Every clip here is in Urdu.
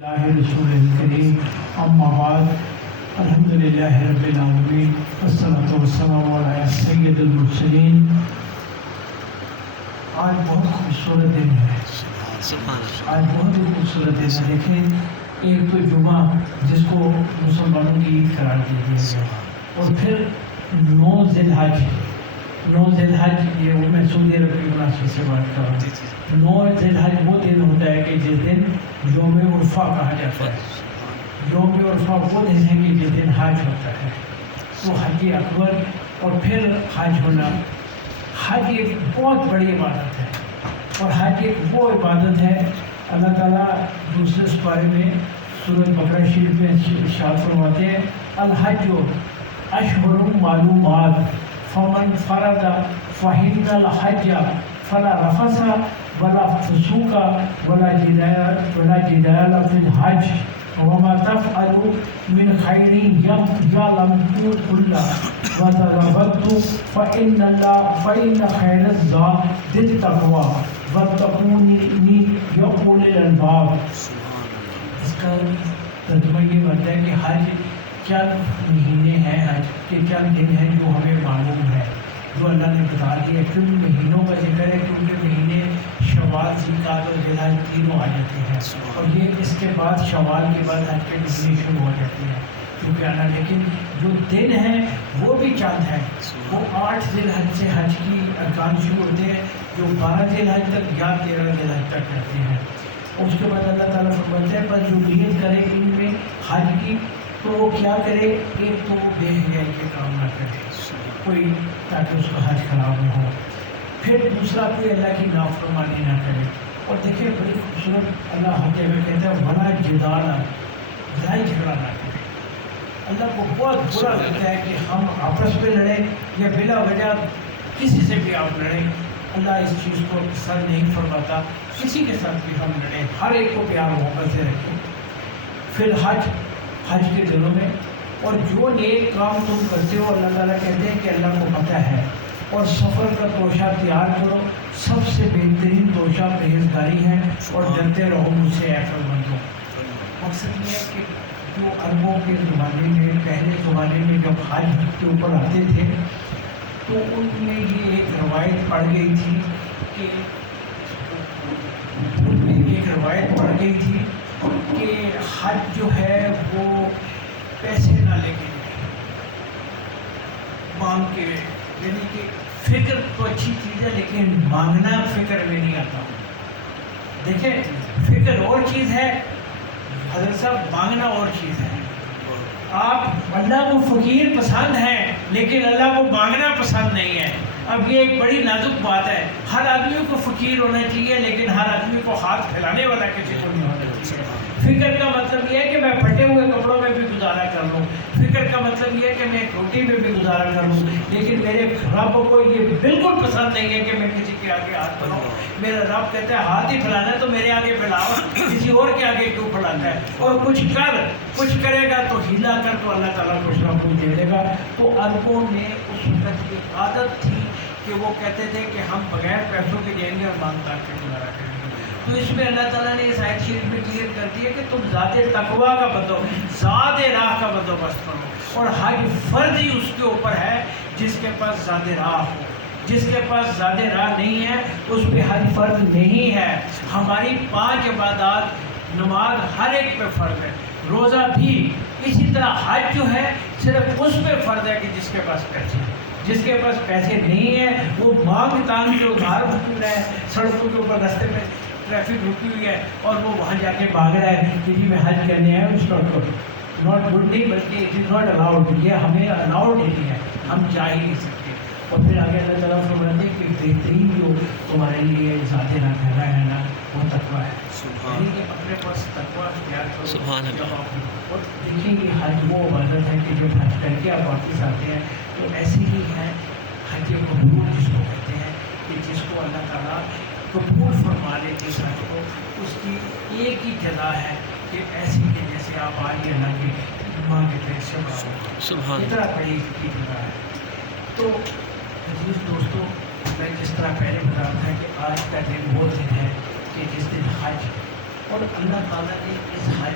اللہ رسول الکریم اما بعد الحمدللہ رب العالمین والصلاة والسلام علی سید المرسلین۔ آج بہت خوبصورت دن ہے، آج بہت ہی خوبصورت دن ہے۔ دیکھیں، ایک تو جمعہ جس کو مسلمانوں کی عید قرار دیا گیا ہے، اور پھر 9 ذی الحج، یہ وہ میں سعودی عرب کی مناسبت سے بات کر رہا ہوں۔ 9 ذی الحج وہ دن ہوتا ہے کہ جس دن یوم عرفہ کہا جاتا ہے۔ یوم عرفہ وہ دن ہے کہ جس دن حج ہوتا ہے، تو حج اکبر اور پھر حج ہونا۔ حج ایک بہت بڑی عبادت ہے، اور حج ایک وہ عبادت ہے اللہ تعالیٰ دوسرے سپارے میں سورۃ بقرہ شریف میں ارشاد فرماتے ہیں، الحج اشہر معلومات فمن فرض فإن الحج فلا رفث ولا فسوق ولا جدال في الحج وما تفعلوا من خير يعلمه الله وتزودوا فإن خير الزاد التقوى واتقون يا أولي الألباب۔ اس کا ترجمہ یہ بنتا ہے کہ حج کیا مہینے ہیں، حج کے کیا دن ہیں جو ہمیں معلوم ہے، جو اللہ نے بتا دیا۔ کیوں مہینوں کا ذکر ہے؟ کیونکہ مہینے شوال، ذوالقعدہ اور ذی الحج تینوں آ جاتے ہیں، اور یہ اس کے بعد شوال کے بعد حج کے مہینے شروع ہو جاتے ہیں کیونکہ اللہ۔ لیکن جو دن ہیں وہ بھی چند ہیں، وہ 8 ذی الحج سے حج کی ارکان شروع ہوتے ہیں، جو 12 ذی الحج تک یا 13 ذی الحج تک رہتے ہیں۔ اور اس کے بعد اللہ تعالیٰ فرماتے ہیں بس جو نیت کرے ان میں حج کی، تو وہ کیا کرے؟ ایک تو وہ بے حیائی کے کام نہ کرے کوئی، تاکہ اس کا حج خراب نہ ہو۔ پھر دوسرا، کوئی اللہ کی نافرمانی نہ کرے۔ اور دیکھیں بڑی خوبصورت اللہ ہوتے ہوئے کہتا ہے ولا جدال، لڑائی جھگڑا نہ کرے۔ اللہ کو بہت برا لگتا ہے کہ ہم آپس میں لڑیں یا بلا وجہ کسی سے بھی آپ لڑیں۔ اللہ اس چیز کو پسند نہیں فرماتا، کسی کے ساتھ بھی ہم لڑیں، ہر ایک کو پیار محبت سے رکھیں۔ پھر حج کے دنوں میں، اور جو نیک کام تم کرتے ہو اللہ تعالیٰ کہتے ہیں کہ اللہ کو پتہ ہے، اور سفر کا توشہ تیار کرو، سب سے بہترین توشہ پرہیزگاری ہے، اور ڈرتے رہو مجھ سے اے فرماندو۔ مقصد یہ ہے کہ جو عربوں کے زمانے میں، پہلے زمانے میں جب حج کے اوپر آتے تھے تو ان میں یہ ایک روایت پڑ گئی تھی کہ حج جو ہے وہ پیسے نہ لے کے جائے، مانگ کے، یعنی کہ فکر تو اچھی چیز ہے لیکن مانگنا فکر میں نہیں آتا۔ دیکھیں، فکر اور چیز ہے حضرت صاحب، مانگنا اور چیز ہے۔ آپ اللہ کو فقیر پسند ہیں لیکن اللہ کو مانگنا پسند نہیں ہے۔ اب یہ ایک بڑی نازک بات ہے، ہر آدمی کو فقیر ہونا چاہیے لیکن ہر آدمی کو ہاتھ پھیلانے والا کسی کو نہیں ہونا چاہیے۔ فکر کا مطلب یہ ہے کہ میں پھٹے ہوئے کپڑوں میں بھی گزارا کر لوں، فکر کا مطلب یہ ہے کہ میں روٹی میں بھی گزارا کر لوں، لیکن میرے رب کو یہ بالکل پسند نہیں ہے کہ میں کسی کے آگے ہاتھ پھیلاؤں۔ میرا رب کہتا ہے ہاتھ ہی پھیلانا ہے تو میرے آگے پھیلاؤ، کسی اور کے آگے کیوں پھیلاتا ہے؟ اور کچھ کرے گا تو ہلا کر تو اللہ تعالیٰ کچھ نہ کچھ دے دے گا۔ تو عربوں میں اس وقت کی عادت تھی کہ وہ کہتے تھے کہ ہم بغیر پیسوں کے دیں گے اور مانگ تاک کے گزارا کریں گے۔ تو اس میں اللہ تعالیٰ نے اس آیت شریف میں کلیئر کر دیا کہ تم ذات تقویٰ کا ذات راہ کا بندوبست کرو، اور حج فرض ہی اس کے اوپر ہے جس کے پاس ذات راہ ہو۔ جس کے پاس ذات راہ نہیں ہے اس پہ حج فرض نہیں ہے۔ ہماری 5 عبادات، نماز ہر ایک پہ فرض ہے، روزہ بھی اسی طرح۔ حج جو ہے صرف اس پہ فرض ہے کہ جس کے پاس پیسے ہیں۔ جس کے پاس پیسے نہیں ہیں وہ مانگ تانگ کے ادھار بھٹک رہا ہے، سڑکوں کے اوپر راستے میں ٹریفک رکی ہوئی ہے اور وہ وہاں جا کے بھاگ رہا ہے کہ جی میں حج کرنے آیا ہوں۔ ناٹ گڈ نہیں، بلکہ اٹ از ناٹ الاؤڈ، یہ ہمیں الاؤڈ نہیں ہے، ہم جا ہی نہیں سکتے۔ اور پھر آگے اللہ تعالیٰ فرماتے ہیں کہ بہترین جو تمہارے لیے ذات راہ پھیلا ہے نا وہ تقویٰ ہے، یعنی کہ اپنے پاس تقویٰ اختیار کرو۔ اور دیکھیں کہ حج وہ عبادت ہے کہ جب حج کر کے آپ واپس آتے ہیں تو ایسی ہی ہے حج قبول جس کو کہتے ہیں، کہ جس کو اللہ تعالیٰ قبول فرما لیتے اس حج کو، اس کی ایک ہی جزا ہے کہ ایسی کہ جیسے آپ آج اللہ کی ماں کے پیٹ سے باہر، اتنا بڑی کی جگہ ہے۔ تو عزیز دوستوں، میں جس طرح پہلے بتا رہا تھا کہ آج کا دن وہ دن ہے کہ جس دن حج، اور اللہ تعالیٰ نے اس حج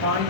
5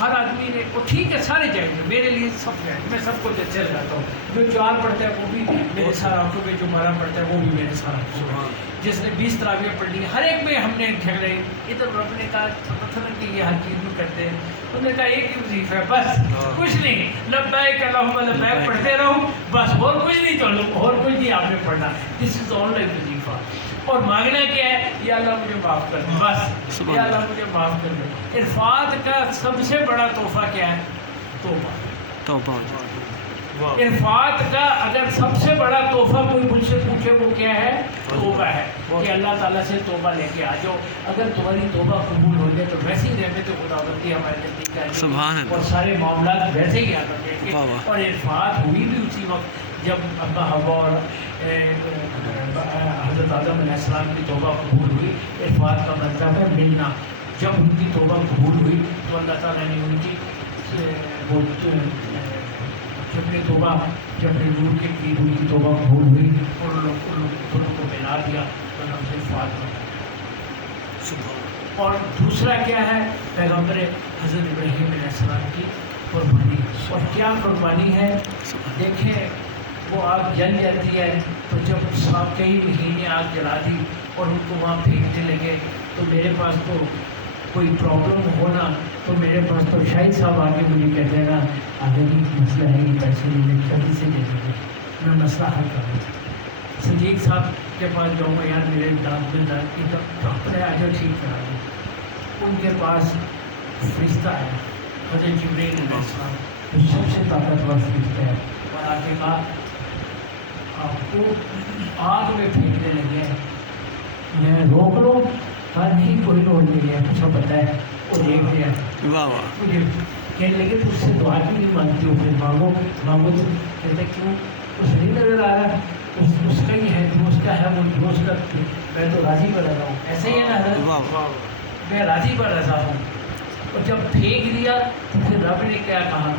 ہر آدمی نے وہ ٹھیک ہے سارے جائیں گے میرے لیے سب جائیں میں سب کو اچھے لگاتا ہوں جو 4 پڑھتا ہے وہ بھی میرے سارا آنکھوں پہ جو 12 پڑھتا ہے وہ بھی میرے سارا آنکھوں پہ جس نے 20 تراویح پڑھ لی ہر ایک میں ہم نے جھگڑے ادھر رب نے کہا پتہ نہ کہ یہ ہر چیز میں کرتے ہیں انہوں نے کہا ایک ہی وظیفہ ہے بس کچھ نہیں لبیک اللہم لبیک پڑھتے رہو بس اور کچھ نہیں چلو اور کچھ نہیں آپ نے پڑھنا دس از آن لائن وظیفہ اور مانگنا کیا ہے یا اللہ مجھے معاف کر دے بس یا اللہ مجھے معاف کر دے عرفات کا سب سے بڑا تحفہ کیا ہے توبہ عرفات کا اگر سب سے بڑا تحفہ کوئی مجھ سے پوچھے وہ کیا ہے توبہ ہے کہ اللہ تعالیٰ سے توبہ لے کے آ جاؤ اگر تمہاری توبہ قبول ہو جائے تو ویسے ہی رحمت خداوندی ہمارے نزدیک آ جائے اور سارے معاملات ویسے ہی آ جائیں گے اور عرفات ہوئی بھی اسی وقت جب ابا حوا اور حضرت آدم علیہ السلام کی توبہ قبول ہوئی عرفات کا مطلب ہے ملنا جب ان کی توبہ قبول ہوئی تو اللہ تعالیٰ نے ان کی وہ جب اپنے نور کے قریب ان کی توبہ قبول ہوئی اور ان لوگوں کو ملا دیا تو نام سے عرفات بنا اور دوسرا کیا ہے پیغمبر حضرت ابراہیم علیہ السلام کی قربانی اور کیا قربانی ہے دیکھیں وہ آگ جل جاتی ہے تو جب کئی مہینے آگ جلا دی اور ان کو وہاں پھینکنے لگے تو میرے پاس تو کوئی پرابلم ہونا تو میرے پاس تو شاہد صاحب آگے مجھے کہتے ہیں نا آگے بھی مسئلہ ہے یہ پیسے لے لیں جلدی سے دے دیجیے میں مسئلہ حل کر دوں صدیق صاحب کے پاس جاؤں گا یار میرے دانت میں درد ایک دم ڈاکٹر ہے آ جاؤ ٹھیک کرا دیں ان کے پاس فرشتہ ہے حضرت جبرائیل علیہ السلام جو سب سے طاقتور فرشتہ ہے اور آگے کہا آپ کو آگ میں پھینکنے لگے میں روک لوں کہا نہیں کوئی لوڑ نہیں ہے مجھے پتہ ہے وہ دیکھ لیا مجھے کہنے لگے تو اس سے دعا کیوں نہیں مانگتی ہو پھر مانگو تو کہتے کیوں اس نہیں نظر آ رہا اس کا ہی ہے جو اس کا ہے وہ جو اس کا میں تو راضی پر رہا ہوں ایسے ہی ہے نا حضرت میں راضی پر رضا ہوں اور جب پھینک دیا تو پھر رب نے کیا کہا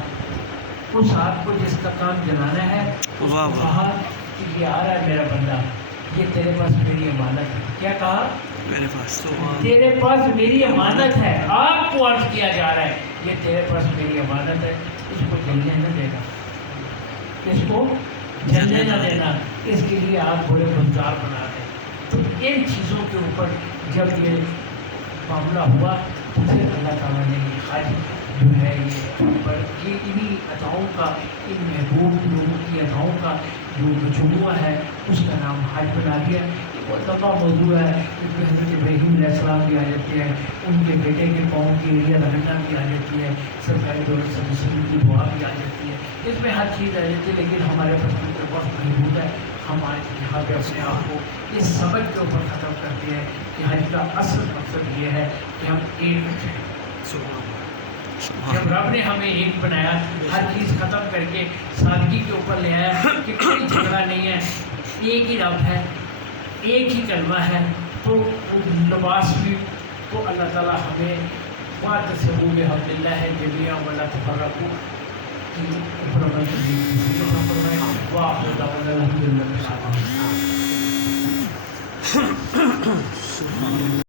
اس آگ کو جس کا کام جلانا ہے اس کو کہا کہ یہ آ رہا ہے میرا بندہ یہ تیرے پاس میری امانت ہے کیا کہا میرے پاس تیرے پاس میری امانت ہے آپ کو عرض کیا جا رہا ہے یہ تیرے پاس میری امانت ہے اس کو جلنے نہ دینا اس کو جلنے نہ دینا اس کے لیے آپ بڑے گلزار بنا دیں تو ان چیزوں کے اوپر جب یہ معاملہ ہوا تو پھر اللہ تعالیٰ نے یہ حج جو ہے یہ انہی اداؤں کا ان محبوب لوگوں کی اداؤں کا جو مجموعہ ہے اس کا نام حج بنا دیا بہت لمبا موضوع ہے کیونکہ حضرت ابراہیم علیہ السلام بھی آ جاتے ہیں ان کے بیٹے کے قوم کے ایریا رہنا بھی آ جاتی ہے سرکاری دولت صلی اللہ علیہ وسلم کی دعا بھی آ جاتی ہے اس میں ہر چیز آ جاتی ہے لیکن ہمارے پاس کیونکہ وقت محدود ہے ہم آج یہاں پہ اپنے آپ کو اس سبق کے اوپر ختم کرتے ہیں کہ حج کا اصل مقصد یہ ہے کہ ہم ایک رہیں جب رب نے ہمیں ایک بنایا ہر چیز ختم کر کے سادگی کے اوپر لے آیا کہ کوئی جھگڑا نہیں ہے ایک ہی رب ہے ایک ہی کلمہ ہے تو لباس بھی تو اللہ تعالیٰ ہمیں بات سے ہو گئے حمد اللہ ہے جبیہ ولا تفرقو کی اوپر عمل کرنے واہ الحمد للہ